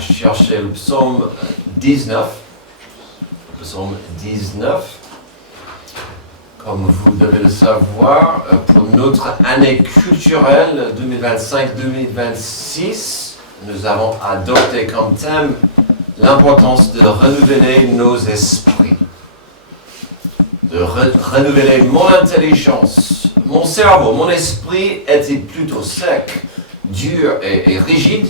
chercher le psaume 19. Psaume 19. Comme vous devez le savoir, pour notre année culturelle 2025-2026, nous avons adopté comme thème l'importance de renouveler nos esprits, de renouveler mon intelligence. Mon cerveau, mon esprit était plutôt sec, dur et rigide.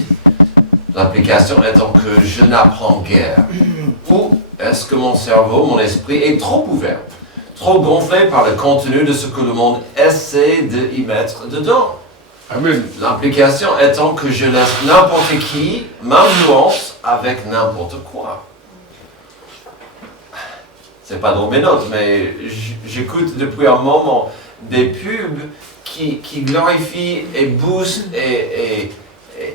L'implication étant que je n'apprends guère. Ou est-ce que mon cerveau, mon esprit est trop ouvert, trop gonflé par le contenu de ce que le monde essaie d'y mettre dedans? Amen. L'implication étant que je laisse n'importe qui m'influence avec n'importe quoi. C'est pas dans mes notes, mais j'écoute depuis un moment des pubs qui glorifient et boostent et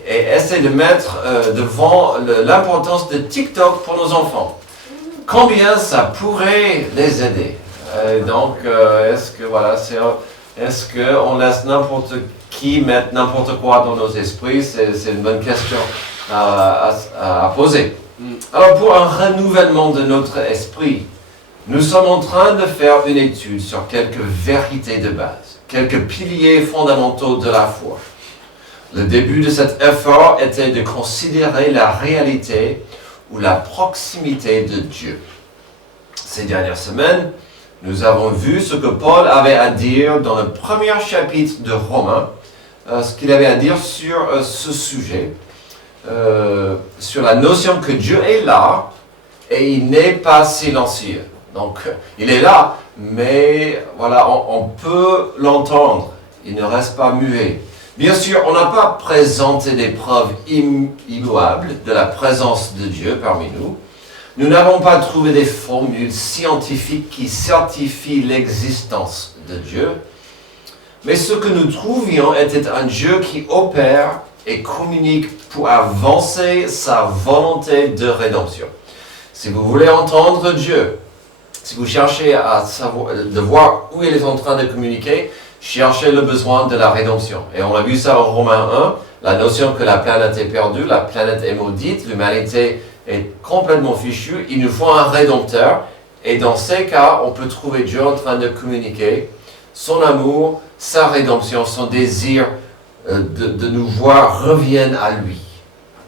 essaient de mettre devant l'importance de TikTok pour nos enfants. Combien ça pourrait les aider? Est-ce qu'on laisse n'importe qui mettre n'importe quoi dans nos esprits? C'est une bonne question à poser. Alors, pour un renouvellement de notre esprit, nous sommes en train de faire une étude sur quelques vérités de base, quelques piliers fondamentaux de la foi. Le début de cet effort était de considérer la réalité ou la proximité de Dieu. Ces dernières semaines, nous avons vu ce que Paul avait à dire dans le premier chapitre de Romains, ce qu'il avait à dire sur ce sujet, sur la notion que Dieu est là et il n'est pas silencieux. Donc, il est là, mais voilà, on peut l'entendre. Il ne reste pas muet. Bien sûr, on n'a pas présenté des preuves immuables de la présence de Dieu parmi nous. Nous n'avons pas trouvé des formules scientifiques qui certifient l'existence de Dieu. Mais ce que nous trouvions était un Dieu qui opère et communique pour avancer sa volonté de rédemption. Si vous voulez entendre Dieu, si vous cherchez à voir où il est en train de communiquer, cherchez le besoin de la rédemption. Et on a vu ça en Romains 1, la notion que la planète est perdue, la planète est maudite, l'humanité est complètement fichue, il nous faut un rédempteur. Et dans ces cas, on peut trouver Dieu en train de communiquer son amour, sa rédemption, son désir de nous voir reviennent à lui.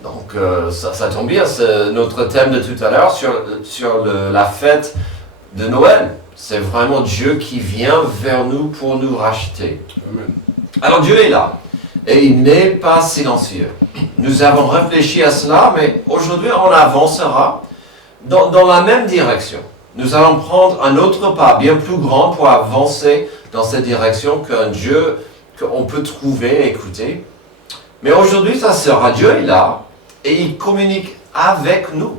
Donc ça tombe bien, c'est notre thème de tout à l'heure sur la fête de Noël. C'est vraiment Dieu qui vient vers nous pour nous racheter. Amen. Alors Dieu est là et il n'est pas silencieux. Nous avons réfléchi à cela, mais aujourd'hui on avancera dans la même direction. Nous allons prendre un autre pas bien plus grand pour avancer dans cette direction qu'un Dieu qu'on peut trouver et écouter. Mais aujourd'hui, ça sera Dieu est là et il communique avec nous.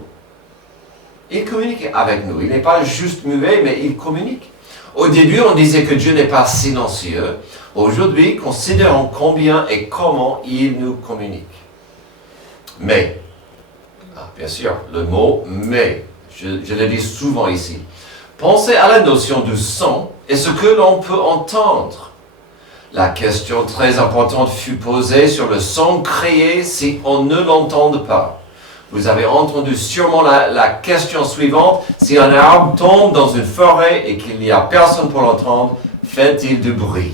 Il communique avec nous. Il n'est pas juste muet, mais il communique. Au début, on disait que Dieu n'est pas silencieux. Aujourd'hui, considérons combien et comment il nous communique. Mais, bien sûr, le mot « mais », je le dis souvent ici. Pensez à la notion du son et ce que l'on peut entendre. La question très importante fut posée sur le son créé si on ne l'entend pas. Vous avez entendu sûrement la question suivante. Si un arbre tombe dans une forêt et qu'il n'y a personne pour l'entendre, fait-il du bruit?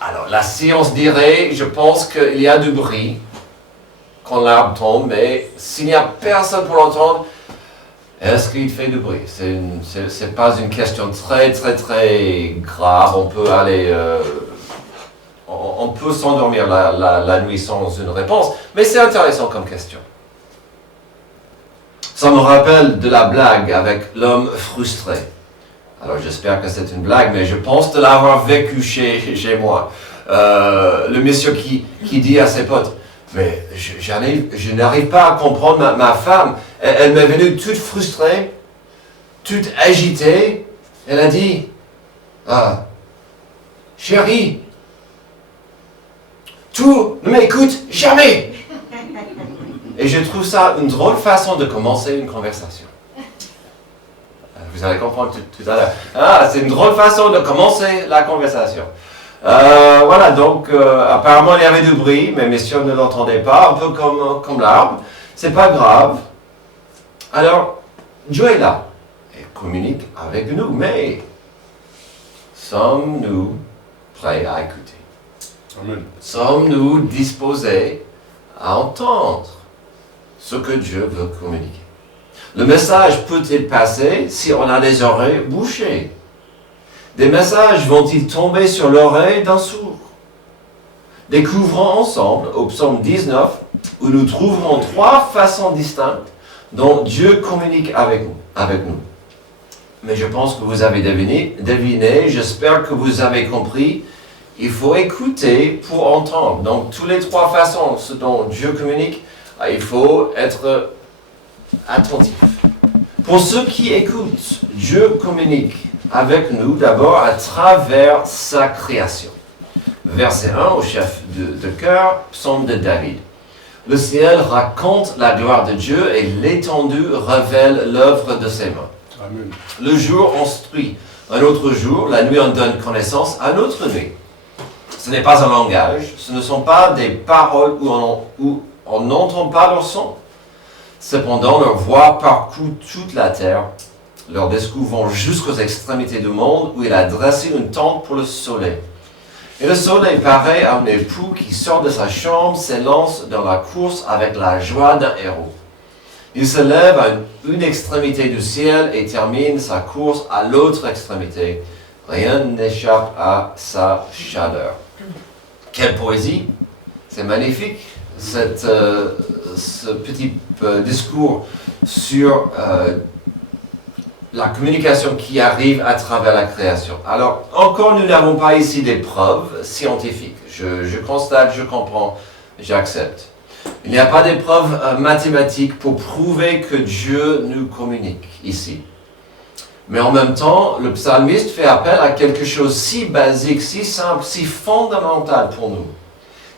Alors, la science dirait, je pense qu'il y a du bruit quand l'arbre tombe, mais s'il n'y a personne pour l'entendre, est-ce qu'il fait du bruit? C'est pas une question très, très, très grave. On peut aller... On peut s'endormir la nuit sans une réponse, mais c'est intéressant comme question. Ça me rappelle de la blague avec l'homme frustré. Alors j'espère que c'est une blague, mais je pense de l'avoir vécu chez moi. Le monsieur qui dit à ses potes, mais je n'arrive pas à comprendre ma femme. Elle m'est venue toute frustrée, toute agitée. Elle a dit, chérie, tout ne m'écoute jamais. Et je trouve ça une drôle façon de commencer une conversation. Vous allez comprendre tout à l'heure. C'est une drôle façon de commencer la conversation. Voilà, donc apparemment il y avait du bruit, mais messieurs ne l'entendaient pas, un peu comme l'arbre. C'est pas grave. Alors, Dieu est là et communique avec nous, mais sommes-nous prêts à écouter? Amen. Sommes-nous disposés à entendre ce que Dieu veut communiquer? Le message peut-il passer si on a des oreilles bouchées? Des messages vont-ils tomber sur l'oreille d'un sourd? Découvrons ensemble au psaume 19 où nous trouverons 3 façons distinctes dont Dieu communique avec nous. Mais je pense que vous avez deviné, j'espère que vous avez compris, il faut écouter pour entendre. Donc, toutes les 3 façons dont Dieu communique, il faut être attentif. Pour ceux qui écoutent, Dieu communique avec nous d'abord à travers sa création. Verset 1 au chef de chœur, psaume de David. Le ciel raconte la gloire de Dieu et l'étendue révèle l'œuvre de ses mains. Amen. Le jour instruit un autre jour, la nuit en donne connaissance à notre nuit. Ce n'est pas un langage, ce ne sont pas des paroles où on n'entend pas leur son. Cependant, leur voix parcourt toute la terre. Leurs discours vont jusqu'aux extrémités du monde où il a dressé une tente pour le soleil. Et le soleil, pareil à un époux qui sort de sa chambre, s'élance dans la course avec la joie d'un héros. Il se lève à une extrémité du ciel et termine sa course à l'autre extrémité. Rien n'échappe à sa chaleur. Quelle poésie! C'est magnifique, ce petit discours sur la communication qui arrive à travers la création. Alors, encore, nous n'avons pas ici des preuves scientifiques. Je constate, je comprends, j'accepte. Il n'y a pas de preuves mathématiques pour prouver que Dieu nous communique ici. Mais en même temps, le psalmiste fait appel à quelque chose si basique, si simple, si fondamental pour nous.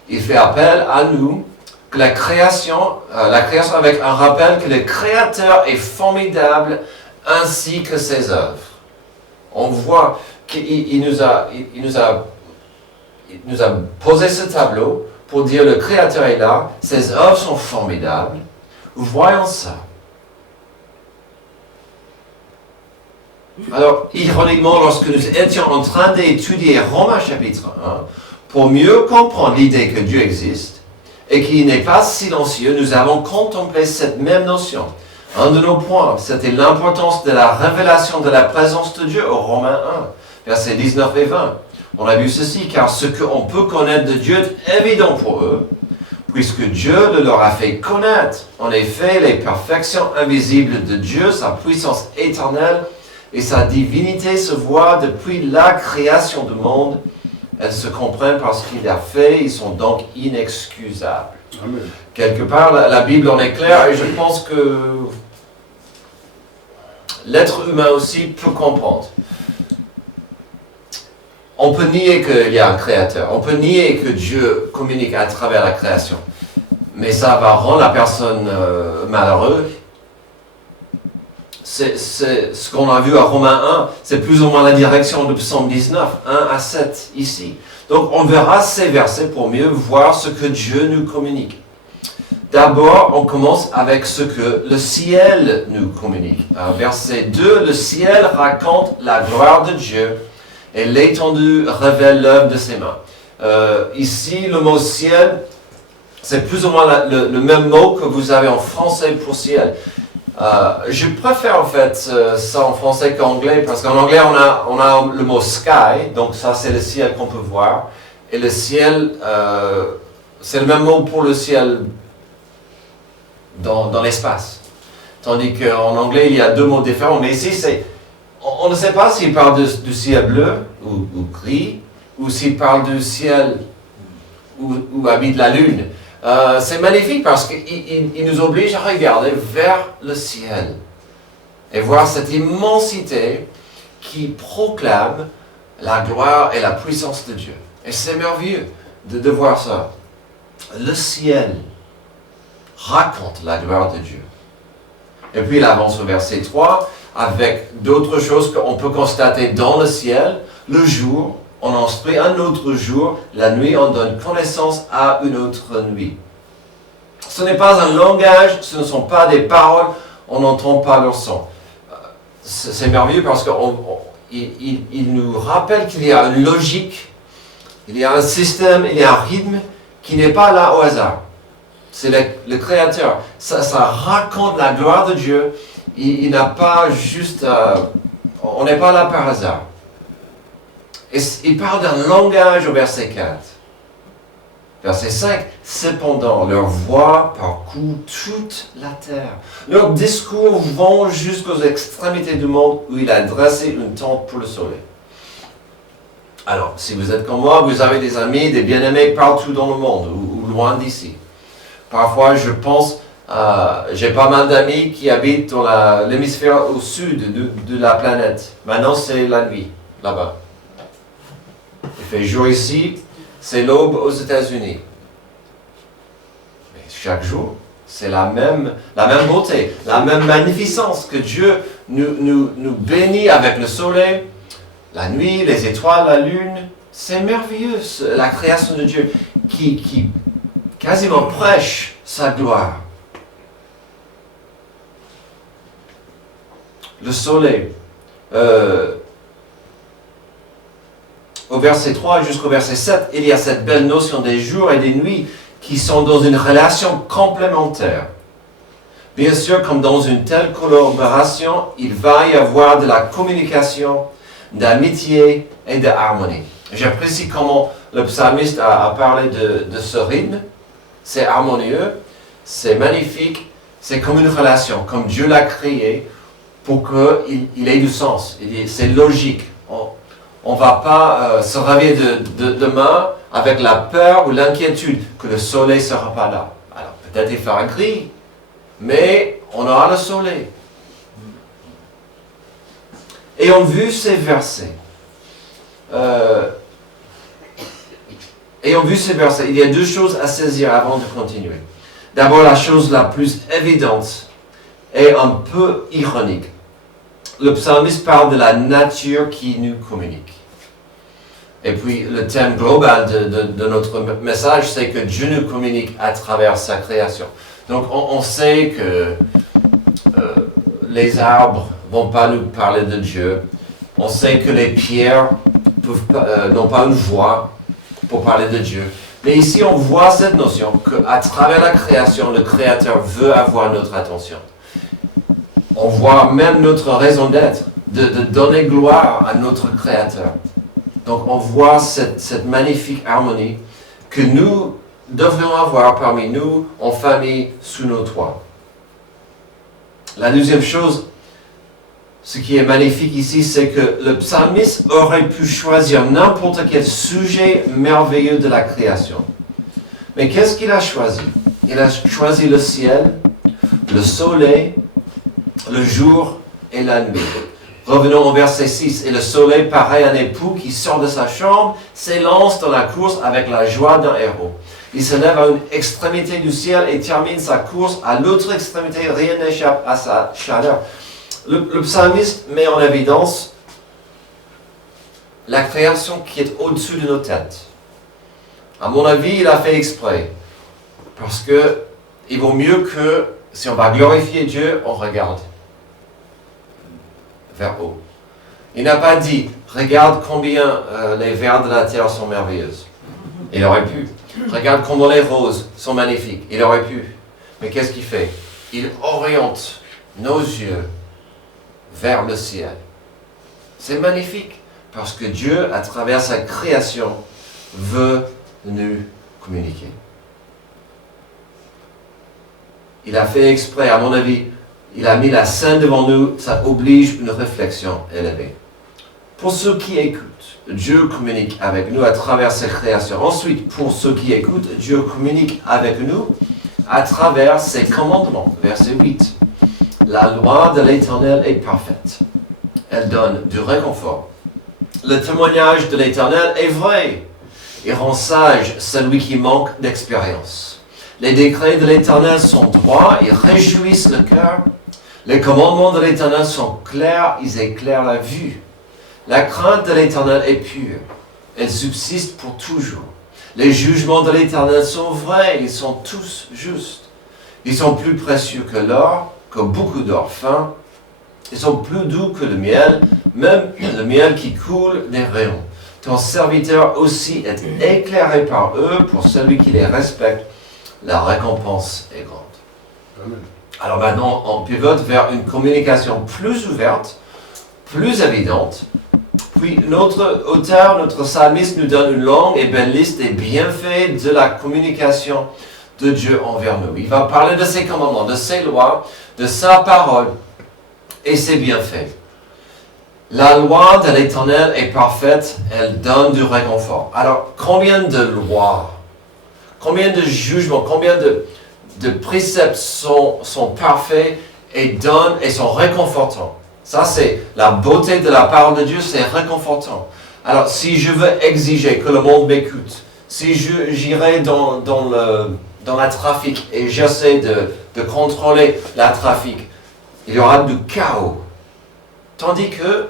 Il fait appel à nous, que la création avec un rappel que le Créateur est formidable ainsi que ses œuvres. On voit qu'il nous a posé ce tableau pour dire le Créateur est là, ses œuvres sont formidables. Voyons ça. Alors, ironiquement, lorsque nous étions en train d'étudier Romains chapitre 1, pour mieux comprendre l'idée que Dieu existe et qu'il n'est pas silencieux, nous avons contemplé cette même notion. Un de nos points, c'était l'importance de la révélation de la présence de Dieu au Romains 1, versets 19 et 20. On a vu ceci, car ce qu'on peut connaître de Dieu est évident pour eux, puisque Dieu le leur a fait connaître. En effet, les perfections invisibles de Dieu, sa puissance éternelle et sa divinité se voient depuis la création du monde. Elles se comprennent parce qu'il a fait, ils sont donc inexcusables. Amen. Quelque part, la Bible en est claire et je pense que l'être humain aussi peut comprendre. On peut nier qu'il y a un créateur, on peut nier que Dieu communique à travers la création, mais ça va rendre la personne malheureuse. C'est ce qu'on a vu à Romains 1, c'est plus ou moins la direction de Psaume 19, 1 à 7 ici. Donc on verra ces versets pour mieux voir ce que Dieu nous communique. D'abord, on commence avec ce que le ciel nous communique. Verset 2, le ciel raconte la gloire de Dieu et l'étendue révèle l'œuvre de ses mains. Ici, le mot ciel, c'est plus ou moins le même mot que vous avez en français pour ciel. Je préfère en fait ça en français qu'en anglais, parce qu'en anglais on a le mot sky, donc ça c'est le ciel qu'on peut voir, et le ciel, c'est le même mot pour le ciel dans l'espace. Tandis qu'en anglais il y a 2 mots différents, mais ici on ne sait pas s'il parle du ciel bleu ou gris, ou s'il parle du ciel où habite la lune. C'est magnifique parce qu'il nous oblige à regarder vers le ciel et voir cette immensité qui proclame la gloire et la puissance de Dieu. Et c'est merveilleux de voir ça. Le ciel raconte la gloire de Dieu. Et puis il avance au verset 3 avec d'autres choses qu'on peut constater dans le ciel, le jour on instruit un autre jour, la nuit on donne connaissance à une autre nuit. Ce n'est pas un langage, ce ne sont pas des paroles, on n'entend pas leur son. C'est merveilleux parce qu'il nous rappelle qu'il y a une logique, il y a un système, il y a un rythme qui n'est pas là au hasard. C'est le Créateur. Ça raconte la gloire de Dieu. Il n'a pas juste... on n'est pas là par hasard. Et il parle d'un langage au verset 4. Verset 5. Cependant, leur voix parcourt toute la terre. Leurs discours vont jusqu'aux extrémités du monde où il a dressé une tente pour le soleil. Alors, si vous êtes comme moi, vous avez des amis, des bien-aimés partout dans le monde ou loin d'ici. Parfois, je pense, j'ai pas mal d'amis qui habitent dans l'hémisphère au sud de la planète. Maintenant, c'est la nuit, là-bas. Il fait jour ici, c'est l'aube aux États-Unis. Mais chaque jour, c'est la même beauté, la même magnificence que Dieu nous bénit avec le soleil, la nuit, les étoiles, la lune. C'est merveilleux, la création de Dieu qui quasiment prêche sa gloire. Le soleil. Au verset 3 jusqu'au verset 7, il y a cette belle notion des jours et des nuits qui sont dans une relation complémentaire. Bien sûr, comme dans une telle collaboration, il va y avoir de la communication, d'amitié et d'harmonie. J'apprécie comment le psalmiste a parlé de ce rythme. C'est harmonieux, c'est magnifique, c'est comme une relation, comme Dieu l'a créé pour qu'il ait du sens. C'est logique. On ne va pas se réveiller demain avec la peur ou l'inquiétude que le soleil ne sera pas là. Alors peut-être il fera gris, mais on aura le soleil. Ayant vu ces versets, il y a deux choses à saisir avant de continuer. D'abord, la chose la plus évidente et un peu ironique. Le psalmiste parle de la nature qui nous communique. Et puis, le thème global de notre message, c'est que Dieu nous communique à travers sa création. Donc, on sait que les arbres ne vont pas nous parler de Dieu. On sait que les pierres n'ont pas une voix pour parler de Dieu. Mais ici, on voit cette notion qu'à travers la création, le Créateur veut avoir notre attention. On voit même notre raison d'être, de donner gloire à notre Créateur. Donc, on voit cette magnifique harmonie que nous devrions avoir parmi nous, en famille, sous nos toits. La deuxième chose, ce qui est magnifique ici, c'est que le psalmiste aurait pu choisir n'importe quel sujet merveilleux de la création. Mais qu'est-ce qu'il a choisi? Il a choisi le ciel, le soleil, le jour et la nuit. Revenons au verset 6. Et le soleil, pareil à un époux qui sort de sa chambre, s'élance dans la course avec la joie d'un héros. Il se lève à une extrémité du ciel et termine sa course à l'autre extrémité. Rien n'échappe à sa chaleur. Le psalmiste met en évidence la création qui est au-dessus de nos têtes. À mon avis, il a fait exprès. Parce que il vaut mieux que, si on va glorifier Dieu, on regarde vers haut. Il n'a pas dit, regarde combien les vers de la terre sont merveilleuses. Il aurait pu. Regarde comment les roses sont magnifiques. Il aurait pu. Mais qu'est-ce qu'il fait? Il oriente nos yeux vers le ciel. C'est magnifique. Parce que Dieu, à travers sa création, veut nous communiquer. Il a fait exprès, à mon avis, il a mis la scène devant nous, ça oblige une réflexion élevée. Pour ceux qui écoutent, Dieu communique avec nous à travers sa création. Ensuite, pour ceux qui écoutent, Dieu communique avec nous à travers ses commandements. Verset 8. La loi de l'Éternel est parfaite. Elle donne du réconfort. Le témoignage de l'Éternel est vrai. Il rend sage celui qui manque d'expérience. Les décrets de l'Éternel sont droits, ils réjouissent le cœur. Les commandements de l'Éternel sont clairs, ils éclairent la vue. La crainte de l'Éternel est pure. elles subsistent pour toujours. Les jugements de l'Éternel sont vrais, ils sont tous justes. Ils sont plus précieux que l'or, que beaucoup d'or fin. Ils sont plus doux que le miel, même le miel qui coule des rayons. Ton serviteur aussi est éclairé par eux, pour celui qui les respecte. La récompense est grande. Amen. Alors maintenant, on pivote vers une communication plus ouverte, plus évidente. Puis notre auteur, notre psalmiste nous donne une longue et belle liste des bienfaits de la communication de Dieu envers nous. Il va parler de ses commandements, de ses lois, de sa parole et ses bienfaits. La loi de l'Éternel est parfaite, elle donne du réconfort. Alors, combien de lois, combien de jugements, combien de préceptes sont parfaits et sont réconfortants? Ça, c'est la beauté de la parole de Dieu, c'est réconfortant. Alors, si je veux exiger que le monde m'écoute, si j'irai dans la trafic et j'essaie de contrôler la trafic, il y aura du chaos. Tandis que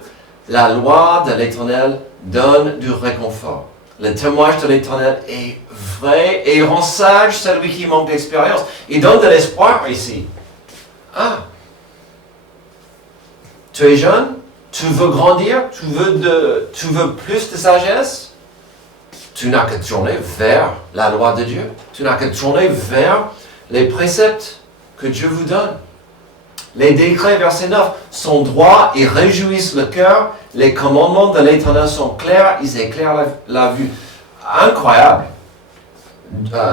la loi de l'Éternel donne du réconfort. Le témoignage de l'Éternel est vrai et il rend sage celui qui manque d'expérience. Il donne de l'espoir ici. Ah! Tu es jeune? Tu veux grandir? Tu veux plus de sagesse? Tu n'as qu'à te tourner vers la loi de Dieu. Tu n'as qu'à te tourner vers les préceptes que Dieu vous donne. Les décrets, verset 9, sont droits, ils réjouissent le cœur. Les commandements de l'Éternel sont clairs, ils éclairent la vue. Incroyable.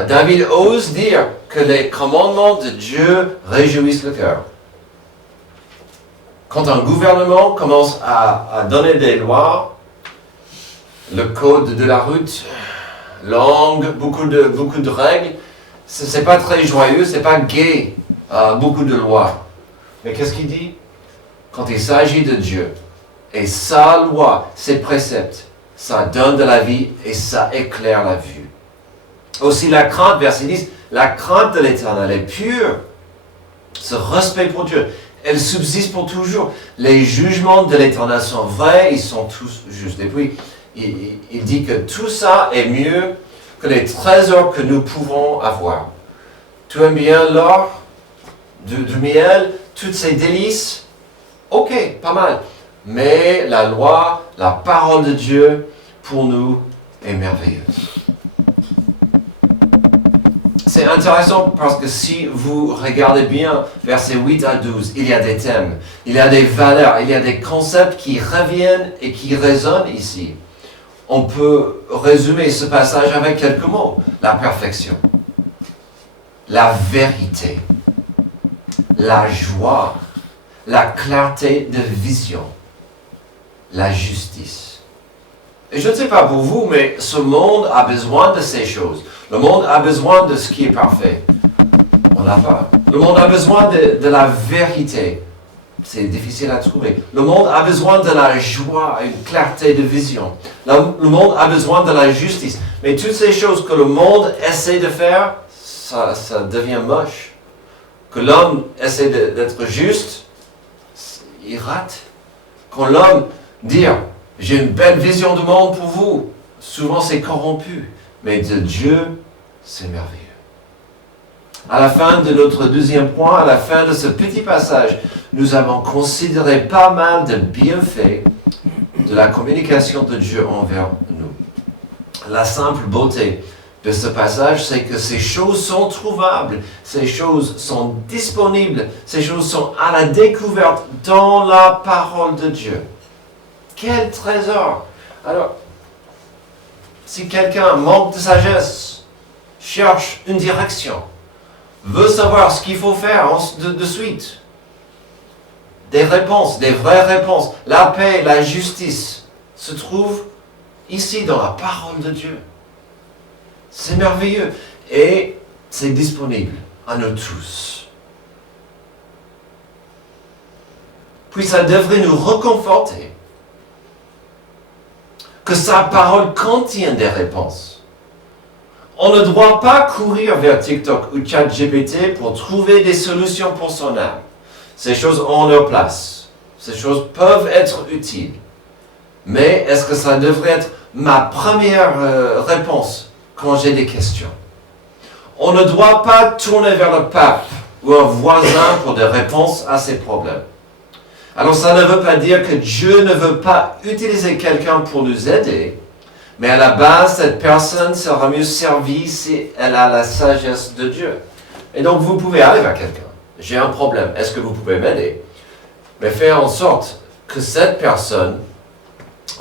David ose dire que les commandements de Dieu réjouissent le cœur. Quand un gouvernement commence à donner des lois, le code de la route, langue, beaucoup de règles, c'est pas très joyeux, c'est pas gai, beaucoup de lois. Mais qu'est-ce qu'il dit? Quand il s'agit de Dieu, et sa loi, ses préceptes, ça donne de la vie et ça éclaire la vue. Aussi la crainte, verset 10, la crainte de l'Éternel est pure. Ce respect pour Dieu, elle subsiste pour toujours. Les jugements de l'Éternel sont vrais, ils sont tous justes. Et puis, il dit que tout ça est mieux que les trésors que nous pouvons avoir. Tu aimes bien l'or, du miel, toutes ces délices? Ok, pas mal. Mais la loi, la parole de Dieu, pour nous, est merveilleuse. C'est intéressant parce que si vous regardez bien versets 8 à 12, il y a des thèmes, il y a des valeurs, il y a des concepts qui reviennent et qui résonnent ici. On peut résumer ce passage avec quelques mots. La perfection, la vérité, la joie, la clarté de vision, la justice. Et je ne sais pas pour vous, mais ce monde a besoin de ces choses. Le monde a besoin de ce qui est parfait. On n'a pas. Le monde a besoin de la vérité. C'est difficile à trouver. Le monde a besoin de la joie, une clarté de vision. Le monde a besoin de la justice. Mais toutes ces choses que le monde essaie de faire, ça devient moche. Que l'homme essaie d'être juste, il rate. Quand l'homme dit « j'ai une belle vision du monde pour vous », souvent c'est corrompu. Mais de Dieu, c'est merveilleux. À la fin de notre deuxième point, à la fin de ce petit passage, nous avons considéré pas mal de bienfaits de la communication de Dieu envers nous. La simple beauté de ce passage, c'est que ces choses sont trouvables, ces choses sont disponibles, ces choses sont à la découverte dans la parole de Dieu. Quel trésor! Alors, si quelqu'un manque de sagesse, cherche une direction, veut savoir ce qu'il faut faire de suite, des réponses, des vraies réponses, la paix, la justice, se trouvent ici dans la parole de Dieu. C'est merveilleux et c'est disponible à nous tous. Puis ça devrait nous réconforter que sa parole contient des réponses. On ne doit pas courir vers TikTok ou ChatGPT pour trouver des solutions pour son âme. Ces choses ont leur place. Ces choses peuvent être utiles. Mais est-ce que ça devrait être ma première réponse quand j'ai des questions? On ne doit pas tourner vers le pape ou un voisin pour des réponses à ces problèmes. Alors ça ne veut pas dire que Dieu ne veut pas utiliser quelqu'un pour nous aider, mais à la base, cette personne sera mieux servie si elle a la sagesse de Dieu. Et donc vous pouvez aller vers quelqu'un. J'ai un problème, est-ce que vous pouvez m'aider? Mais faire en sorte que cette personne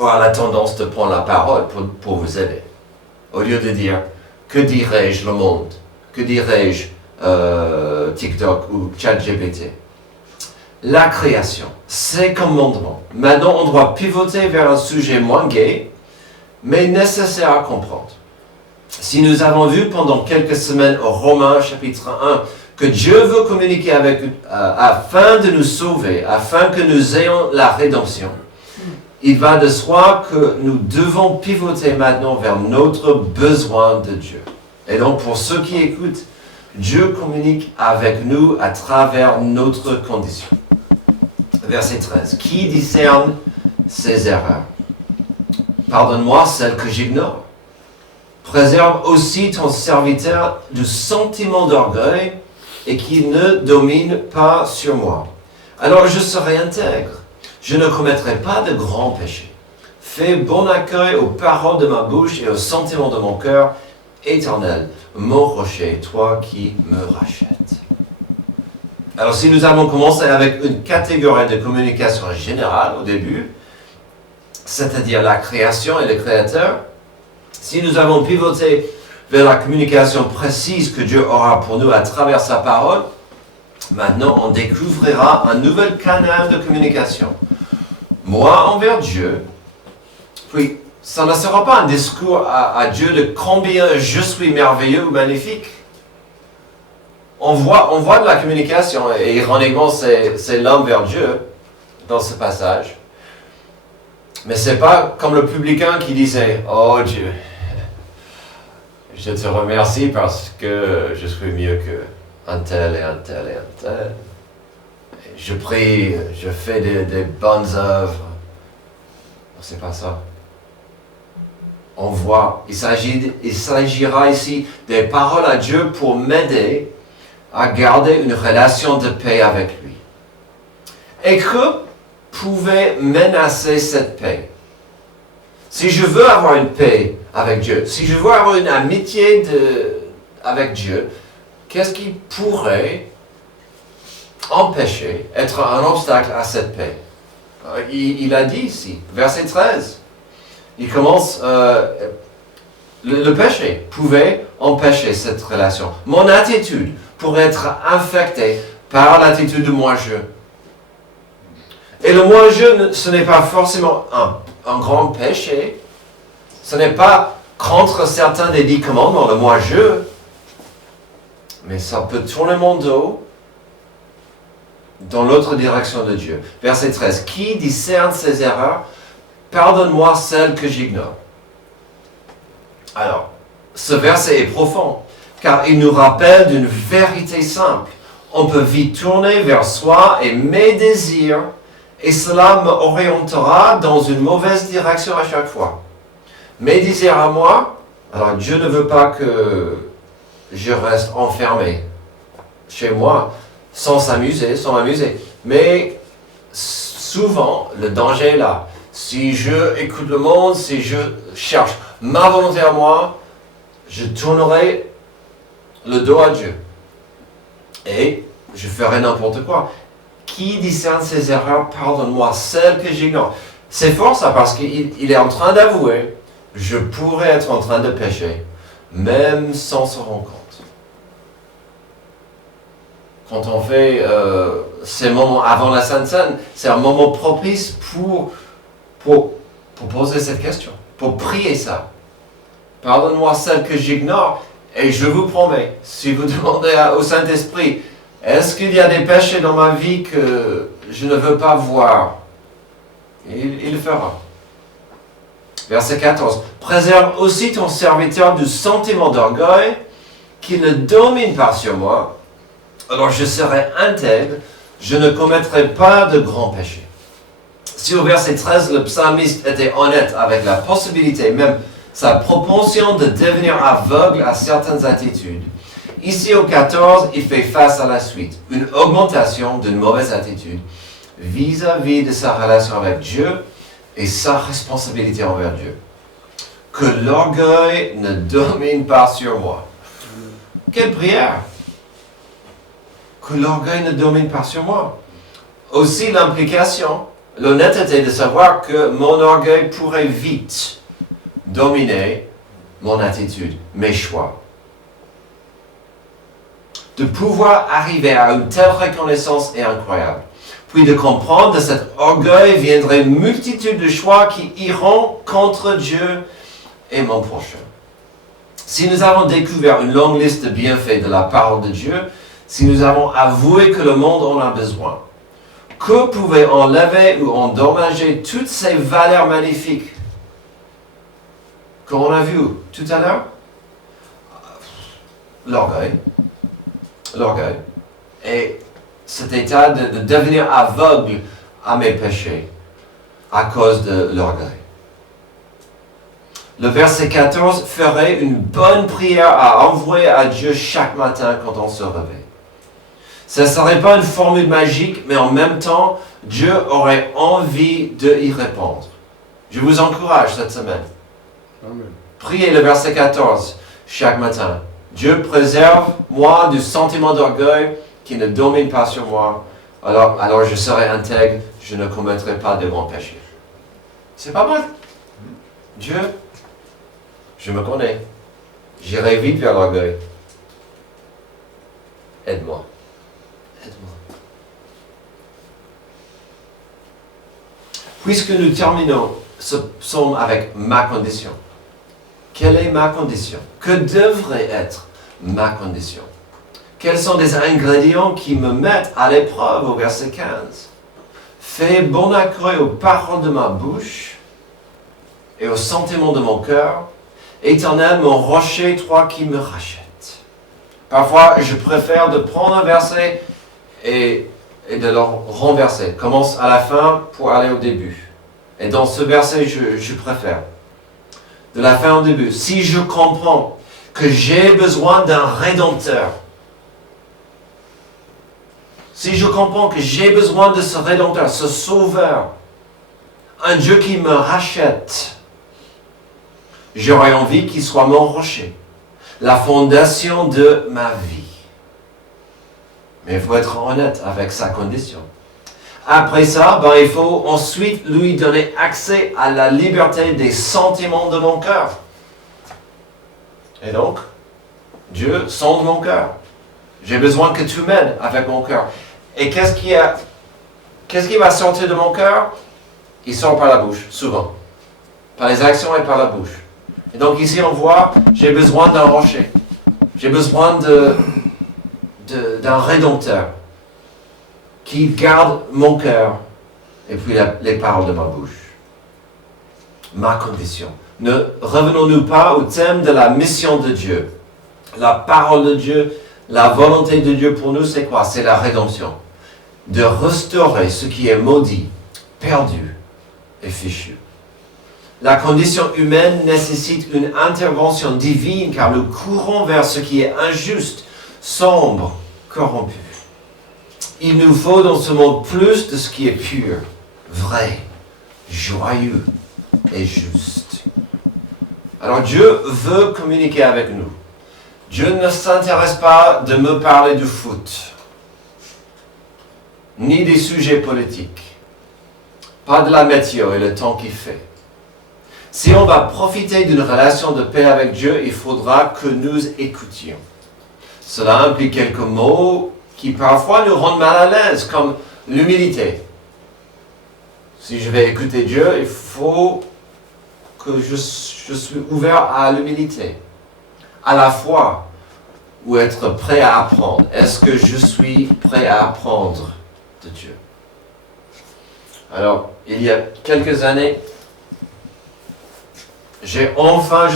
aura la tendance de prendre la parole pour vous aider. Au lieu de dire, que dirais-je le monde? Que dirais-je TikTok ou ChatGPT? La création, ses commandements. Maintenant, on doit pivoter vers un sujet moins gai, mais nécessaire à comprendre. Si nous avons vu pendant quelques semaines au Romains chapitre 1 que Dieu veut communiquer avec nous afin de nous sauver, afin que nous ayons la rédemption, il va de soi que nous devons pivoter maintenant vers notre besoin de Dieu. Et donc pour ceux qui écoutent, Dieu communique avec nous à travers notre condition. Verset 13. Qui discerne ses erreurs? Pardonne-moi celles que j'ignore. Préserve aussi ton serviteur du sentiment d'orgueil et qu'il ne domine pas sur moi. Alors je serai intègre. Je ne commettrai pas de grands péchés. Fais bon accueil aux paroles de ma bouche et aux sentiments de mon cœur. Éternel, mon rocher, toi qui me rachètes. Alors si nous avons commencé avec une catégorie de communication générale au début, c'est-à-dire la création et le créateur, si nous avons pivoté vers la communication précise que Dieu aura pour nous à travers sa parole, maintenant on découvrira un nouvel canal de communication. Moi envers Dieu, puis ça ne sera pas un discours à Dieu de combien je suis merveilleux ou magnifique. On voit de la communication, et ironiquement, c'est l'homme vers Dieu dans ce passage. Mais c'est pas comme le publicain qui disait « Oh Dieu, je te remercie parce que je suis mieux qu'un tel et un tel et un tel. Je prie, je fais des bonnes œuvres. » C'est pas ça. On voit, il s'agira ici des paroles à Dieu pour m'aider à garder une relation de paix avec lui. Et que pouvait menacer cette paix? Si je veux avoir une paix avec Dieu, si je veux avoir une amitié avec Dieu, qu'est-ce qui pourrait empêcher, être un obstacle à cette paix? Il a dit ici, verset 13, il commence, le péché pouvait empêcher cette relation. Mon attitude pourrait être infectée par l'attitude de moi-je. Et le moi-je, ce n'est pas forcément un grand péché. Ce n'est pas contre certains des 10 commandements, le moi-je. Mais ça peut tourner mon dos dans l'autre direction de Dieu. Verset 13. Qui discerne ses erreurs? Pardonne-moi celles que j'ignore. Alors, ce verset est profond, car il nous rappelle d'une vérité simple. On peut vite tourner vers soi et mes désirs, et cela m'orientera dans une mauvaise direction à chaque fois. Mes désirs à moi, alors Dieu ne veut pas que je reste enfermé chez moi sans m'amuser. Mais souvent, le danger est là. Si je écoute le monde, si je cherche ma volonté à moi, je tournerai le dos à Dieu. Et je ferai n'importe quoi. Qui discerne ses erreurs, pardonne-moi celles que j'ignore. C'est fort ça, parce qu'il est en train d'avouer, je pourrais être en train de pécher, même sans se rendre compte. Quand on fait ces moments avant la Sainte Seine, c'est un moment propice pour poser cette question, pour prier ça. Pardonne-moi celles que j'ignore, et je vous promets, si vous demandez au Saint-Esprit, est-ce qu'il y a des péchés dans ma vie que je ne veux pas voir? Il le fera. Verset 14. Préserve aussi ton serviteur du sentiment d'orgueil, qu'il ne domine pas sur moi. Alors je serai intègre, je ne commettrai pas de grands péchés. Si au verset 13, le psalmiste était honnête avec la possibilité, même sa propension de devenir aveugle à certaines attitudes, ici au 14, il fait face à la suite, une augmentation d'une mauvaise attitude vis-à-vis de sa relation avec Dieu et sa responsabilité envers Dieu. Que l'orgueil ne domine pas sur moi. Quelle prière! Que l'orgueil ne domine pas sur moi. Aussi l'implication, l'honnêteté de savoir que mon orgueil pourrait vite dominer mon attitude, mes choix. De pouvoir arriver à une telle reconnaissance est incroyable. Puis de comprendre de cet orgueil viendrait une multitude de choix qui iront contre Dieu et mon prochain. Si nous avons découvert une longue liste de bienfaits de la parole de Dieu, si nous avons avoué que le monde en a besoin, que pouvait enlever ou endommager toutes ces valeurs magnifiques qu'on a vues tout à l'heure? L'orgueil. L'orgueil. Et cet état de devenir aveugle à mes péchés à cause de l'orgueil. Le verset 14 ferait une bonne prière à envoyer à Dieu chaque matin quand on se réveille. Ce ne serait pas une formule magique, mais en même temps, Dieu aurait envie d'y répondre. Je vous encourage cette semaine. Amen. Priez le verset 14 chaque matin. Dieu préserve-moi du sentiment d'orgueil qui ne domine pas sur moi. Alors je serai intègre, je ne commettrai pas de grands péchés. C'est pas mal. Dieu, je me connais. J'irai vite vers l'orgueil. Aide-moi. Aide-moi. Puisque nous terminons ce psaume avec ma condition. Quelle est ma condition? Que devrait être ma condition? Quels sont les ingrédients qui me mettent à l'épreuve au verset 15? Fais bon accueil aux paroles de ma bouche et aux sentiments de mon cœur. Éternel, mon rocher, toi qui me rachètes. Parfois, je préfère de prendre un verset et de le renverser. Commence à la fin pour aller au début. Et dans ce verset, je préfère. De la fin au début. Si je comprends que j'ai besoin d'un rédempteur, si je comprends que j'ai besoin de ce rédempteur, ce sauveur, un Dieu qui me rachète, j'aurais envie qu'il soit mon rocher, la fondation de ma vie. Mais il faut être honnête avec sa condition. Après ça, il faut ensuite lui donner accès à la liberté des sentiments de mon cœur. Et donc, Dieu sonde mon cœur. J'ai besoin que tu m'aides avec mon cœur. Et qu'est-ce qui va sortir de mon cœur? Il sort par la bouche, souvent. Par les actions et par la bouche. Et donc ici on voit, j'ai besoin d'un rocher. J'ai besoin d'un rédempteur qui garde mon cœur et puis les paroles de ma bouche. Ma condition. Ne revenons-nous pas au thème de la mission de Dieu? La parole de Dieu, la volonté de Dieu pour nous, c'est quoi? C'est la rédemption. De restaurer ce qui est maudit, perdu et fichu. La condition humaine nécessite une intervention divine car nous courons vers ce qui est injuste, sombre, corrompu. Il nous faut dans ce monde plus de ce qui est pur, vrai, joyeux et juste. Alors Dieu veut communiquer avec nous. Dieu ne s'intéresse pas de me parler du foot, ni des sujets politiques, pas de la météo et le temps qu'il fait. Si on va profiter d'une relation de paix avec Dieu, il faudra que nous écoutions. Cela implique quelques mots qui parfois nous rendent mal à l'aise, comme l'humilité. Si je vais écouter Dieu, il faut que je suis ouvert à l'humilité, à la foi, ou être prêt à apprendre. Est-ce que je suis prêt à apprendre de Dieu? Alors, il y a quelques années, je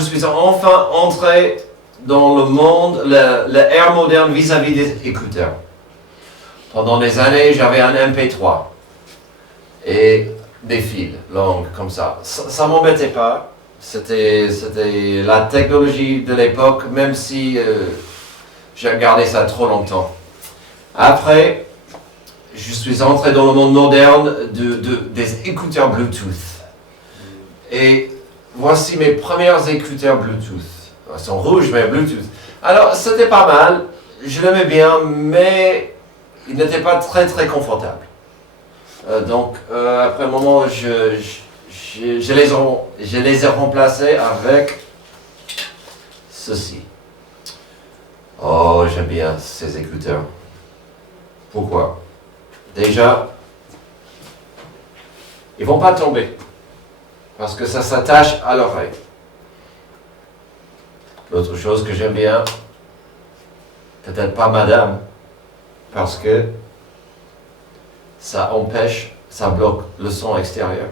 suis enfin entré dans le monde, l'ère moderne vis-à-vis des écouteurs. Pendant des années, j'avais un MP3. Et des fils longs comme ça. Ça ne m'embêtait pas. C'était la technologie de l'époque, même si j'ai regardé ça trop longtemps. Après, je suis entré dans le monde moderne des écouteurs Bluetooth. Et voici mes premiers écouteurs Bluetooth. Ils sont rouges, mais Bluetooth. Alors, c'était pas mal. Je l'aimais bien, mais il n'était pas très très confortable. Donc, après un moment, je les ai remplacés avec ceci. Oh, j'aime bien ces écouteurs. Pourquoi? Déjà, ils ne vont pas tomber, parce que ça s'attache à l'oreille. L'autre chose que j'aime bien, peut-être pas madame, parce que ça empêche, ça bloque le son extérieur.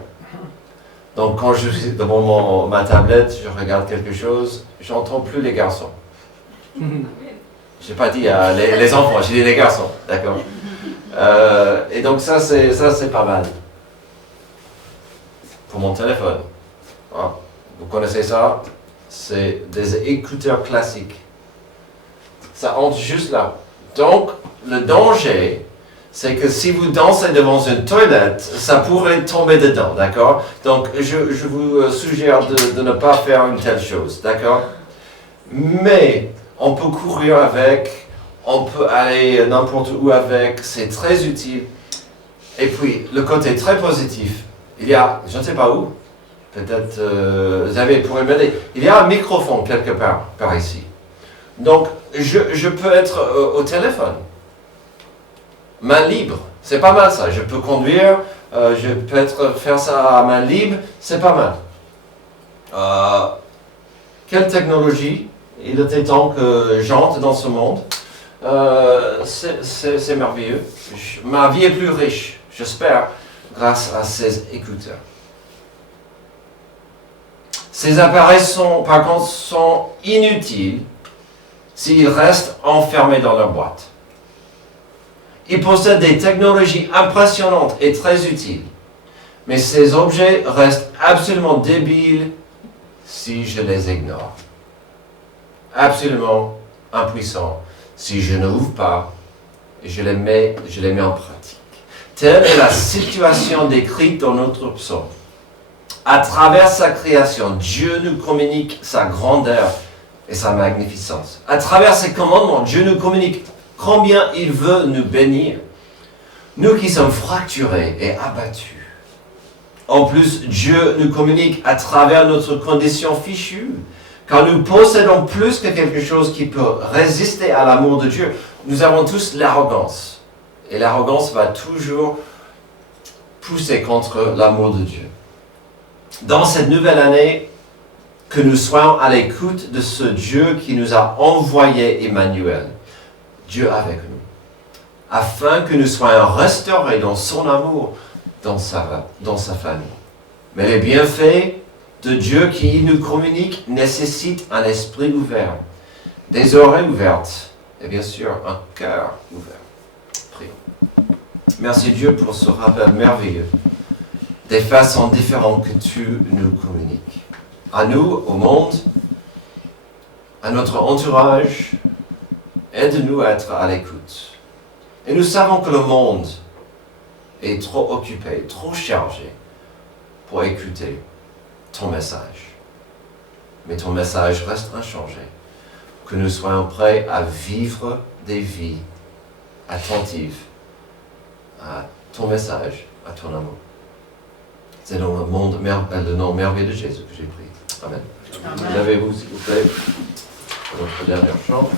Donc quand je suis devant ma tablette, je regarde quelque chose, j'entends plus les garçons. J'ai pas dit les enfants, j'ai dit les garçons, d'accord. Et donc ça c'est pas mal. Pour mon téléphone. Hein? Vous connaissez ça? C'est des écouteurs classiques. Ça entre juste là. Donc le danger, c'est que si vous dansez devant une toilette, ça pourrait tomber dedans, d'accord? Donc je vous suggère de ne pas faire une telle chose, d'accord? Mais on peut courir avec, on peut aller n'importe où avec, c'est très utile. Et puis, le côté très positif, il y a, je ne sais pas où, peut-être Xavier pourrait m'aider, il y a un microphone quelque part, par ici. Donc, je peux être au téléphone, main libre, c'est pas mal ça. Je peux conduire, je peux faire ça à main libre, c'est pas mal. Quelle technologie? Il était temps que j'entre dans ce monde. C'est merveilleux. Ma vie est plus riche, j'espère, grâce à ces écouteurs. Ces appareils par contre, sont inutiles s'ils restent enfermés dans leur boîte. Ils possèdent des technologies impressionnantes et très utiles, mais ces objets restent absolument débiles si je les ignore. Absolument impuissants si je ne ouvre pas et je les mets en pratique. Telle est la situation décrite dans notre psaume. À travers sa création, Dieu nous communique sa grandeur et sa magnificence. À travers ses commandements, Dieu nous communique combien il veut nous bénir. Nous qui sommes fracturés et abattus. En plus, Dieu nous communique à travers notre condition fichue. Quand nous possédons plus que quelque chose qui peut résister à l'amour de Dieu, nous avons tous l'arrogance. Et l'arrogance va toujours pousser contre l'amour de Dieu. Dans cette nouvelle année, que nous soyons à l'écoute de ce Dieu qui nous a envoyé Emmanuel, Dieu avec nous, afin que nous soyons restaurés dans son amour, dans sa famille. Mais les bienfaits de Dieu qui nous communique nécessitent un esprit ouvert, des oreilles ouvertes et bien sûr un cœur ouvert. Prions. Merci Dieu pour ce rappel merveilleux des façons différentes que tu nous communiques. À nous, au monde, à notre entourage, aide-nous à être à l'écoute. Et nous savons que le monde est trop occupé, trop chargé pour écouter ton message. Mais ton message reste inchangé. Que nous soyons prêts à vivre des vies attentives à ton message, à ton amour. C'est dans le nom merveilleux de Jésus que j'ai prié. Amen. Levez-vous, s'il vous plaît, pour notre dernier chant.